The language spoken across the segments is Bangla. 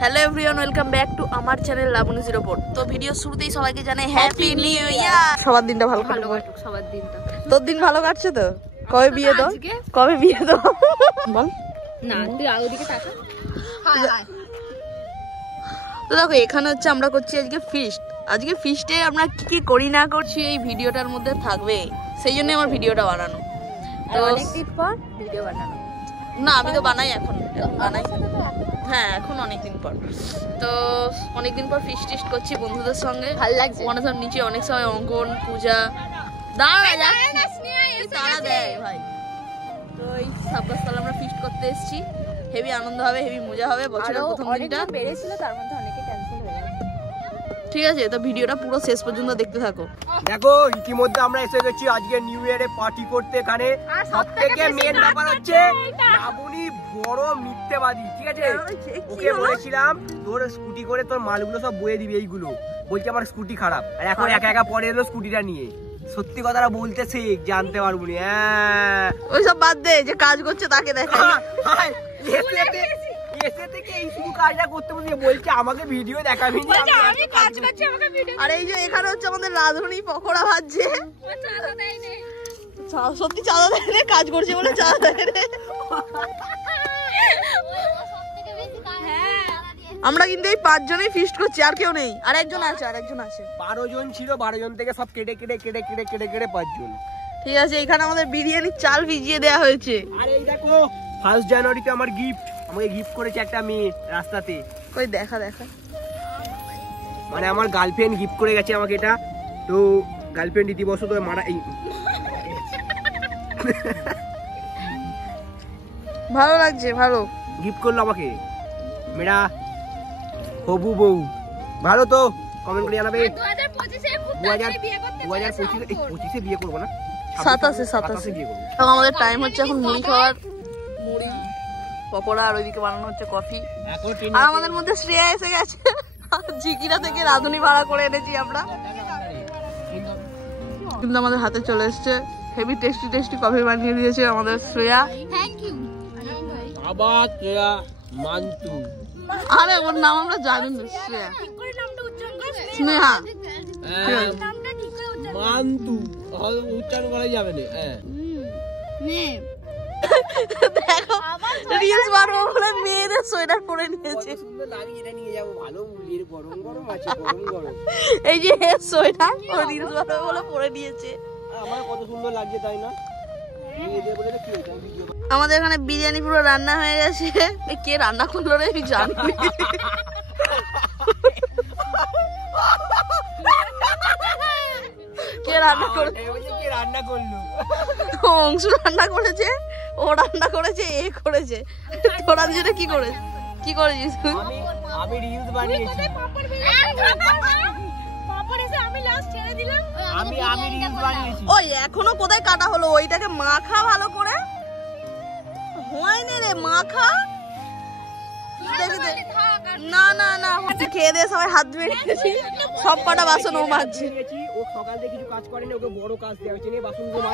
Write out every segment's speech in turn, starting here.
Hello everyone, welcome back to আমার চ্যানেল লাবণী 04। তো ভিডিও শুরুতেই সবাইকে জানাই হ্যাপি নিউ ইয়ার। সবার দিনটা ভালো কাটুক, সবার দিনটা। তোর দিন ভালো কাটছে তো? কবে বিয়ে দাও? কবে বিয়ে দাও বল না, তুই ওদিকে তাকা। তো দেখো, এখানে হচ্ছে আমরা করছি আজকে ফিস্ট। আজকে ফিস্টে আমরা কি কি করি না করছি এই ভিডিওটার মধ্যে থাকবে, সেই জন্য আমার ভিডিওটা বানানো। তো অনেকদিন পর ভিডিও বানানো না, আমি তো বানাই, এখন বানাই, হ্যাঁ এখন অনেকদিন পর। তো অনেকদিন পর ফিস্ট টিস্ট করছি বন্ধুদের সঙ্গে, ভালো লাগছে। অনেক নিচে অনেক সময় অঙ্কন পূজা তারা দেয় ভাই। তো এই সাবগাছতলা আমরা ফিস্ট করতে এসেছি, হেভি আনন্দ হবে, হেভি মজা হবে। বছরের প্রথম দিনটা বেড়েছিল, তার মধ্যে অনেকে ক্যান্সেল হয়ে গেছে। ঠিক আছে, তো ভিডিওটা পুরো শেষ পর্যন্ত দেখতে থাকো। দেখো ইতিমধ্যে আমরা এসে গেছি আজকে নিউ ইয়ারে পার্টি করতে। এখানে সবথেকে মেন ব্যাপার হচ্ছে লাবণী বড় মিথ্যেবাদী, ঠিক আছে? ওকে বলেছিলাম তোর স্কুটি করে তোর মালগুলো সব বয়ে দিবি, এইগুলো বলছে আমার স্কুটি খারাপ, আর এখন একা একা পরে এলো স্কুটিটা নিয়ে। সত্যি কথাটা বলতে শিখ, জানতে পারবো না। হ্যাঁ ওইসব বাদ দে, যে কাজ করছে তাকে দেখা। এসে থেকে এই শুধু কাজটা করতে বলছে আমাকে ভিডিও দেখাবি না, আমি কাজ করছি আমাকে ভিডিও। আর এই যে এখানে হচ্ছে আমাদের রাধুনি পকোড়া ভাজছে, সত্যি চাঁদা দেয় রে, কাজ করছে বলে চাঁদা দেয় রে। আমরা কিন্তু এই 5 জনেই ফিস্ট করছি, আর কেউ নেই। আর একজন আছে, 12 জন ছিল, 12 জন থেকে সব কেটে 5 জন। ঠিক আছে, এখানে আমাদের বিরিয়ানির চাল ভিজিয়ে দেওয়া হয়েছে। আর এই দেখো 1 জানুয়ারিতে আমার গিফট, আমাকে গিফট করেছে একটা মেয়ে রাস্তাতে। কই দেখা, মানে আমার গার্লফ্রেন্ড গিফট করে গেছে আমাকে এটা। তো গার্লফ্রেন্ড দিবস তো মারা এই ভালো লাগছে, ভালো গিফট করলো আমাকে মেরা হবু বউ। ভালো তো কমেন্ট করে জানাবে। 2025 বিয়ে করবো না, 27 বিয়ে করবো। আমাদের টাইম হচ্ছে এখন মুড়ি খাওয়ার, মুড়ি পকোড়া, আর ওইদিকে বানানো হচ্ছে কফি। আর আমাদের মধ্যে শ্রেয়া এসে গেছে, ঝিকিরা থেকে রাধুনি ভাড়া করে এনেছি আমরা। কিন্তু আমাদের হাতে চলে এসছে হেভি টেস্টি কফি বানিয়ে দিয়েছে আমাদের শ্রেয়া। Thank you. আবার শ্রেয়া মান্তু, আরে ওর নাম আমরা জানি না, শ্রেয়া স্নেহা মান্তু উচ্চারণ করা যাবে না। দেখো রিলস বানাবো বলে মেয়েদের সোয়েটার পরে নিয়েছে। সুন্দর লাগে, এটা নিয়ে যাবো। ভালো মুলির গরম গরম আছে, গরম এই যে সোয়েটার ও রিলস বানাবো বলে পরে নিয়েছে। আমার কত সুন্দর লাগছে তাই না? আমাদের এখানে বিরিয়ানি পুরো রান্না হয়ে গেছে। কে রান্না করলো রে আমি জানি না। কে রান্না করলো? অংশু রান্না করেছে, ও রান্না করেছে, এ করেছে। তোরা দুজনে কি করেছিস? আমি রিলস বানিয়েছি। আমি রিলস বানিয়েছি। ওই এখনো কোথায় কাটা হলো? ওইটাকে মাখা ভালো করে, হয়নি রে মাখা। না খেয়ে দিয়ে সবাই হাত ধুয়ে নিয়েছি, সব কটা বাসন ও মাজছে। ও সকাল থেকে কিছু কাজ করেনি, ওকে বড় কাজ দেওয়া হয়েছে, নিয়ে বাসনগুলো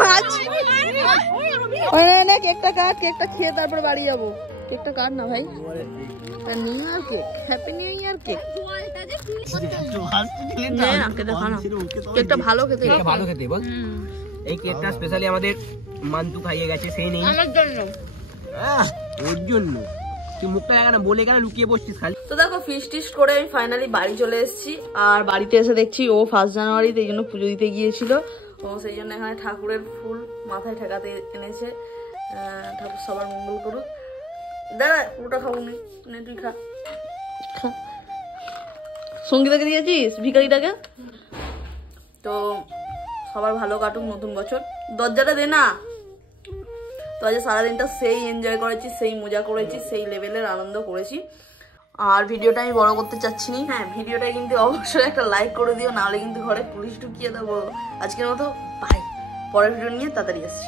মাছ। কেকটা কাট, কেকটা খেয়ে তারপর বাড়ি যাবো। কেকটা কাট না ভাই, new year cake, happy new year cake. কেকটা ভালো খেতে, ভালো খেতে বল। এই কেকটা স্পেশালি আমাদের মান্তু খাইয়ে গেছে, সেই নেই আমার জন্য, ওর জন্য। তুই মুখটা দেখা না, বলে কেন লুকিয়ে বসছিস খালি? তো দেখো ফিস্ট টিস্ট করে আমি ফাইনালি বাড়ি চলে এসেছি। আর বাড়িতে এসে দেখছি ও 1 জানুয়ারিতে এই জন্য পুজো দিতে গিয়েছিল, ও সেই জন্য এখানে ঠাকুরের ফুল মাথায় ঠেকাতে এনেছে। ঠাকুর সবার মঙ্গল করুক। দাঁড়া, ওটা খাবো নি, তুই খা। সঙ্গীতাকে দিয়েছিস, ভিখারিটাকে। তো সবার ভালো কাটুক নতুন বছর। দরজাটা দে না। তো আজ সারাদিনটা সেই এনজয় করেছি, সেই মজা করেছি, সেই লেভেলের আনন্দ করেছি। আর ভিডিওটা আমি বড় করতে চাচ্ছি না। হ্যাঁ, ভিডিওটা কিন্তু অবশ্যই একটা লাইক করে দিও, নাহলে কিন্তু ঘরে পুলিশ ঢুকিয়ে দেবো। আজকের মতো বাই, পরের ভিডিও নিয়ে তাড়াতাড়ি আসছি।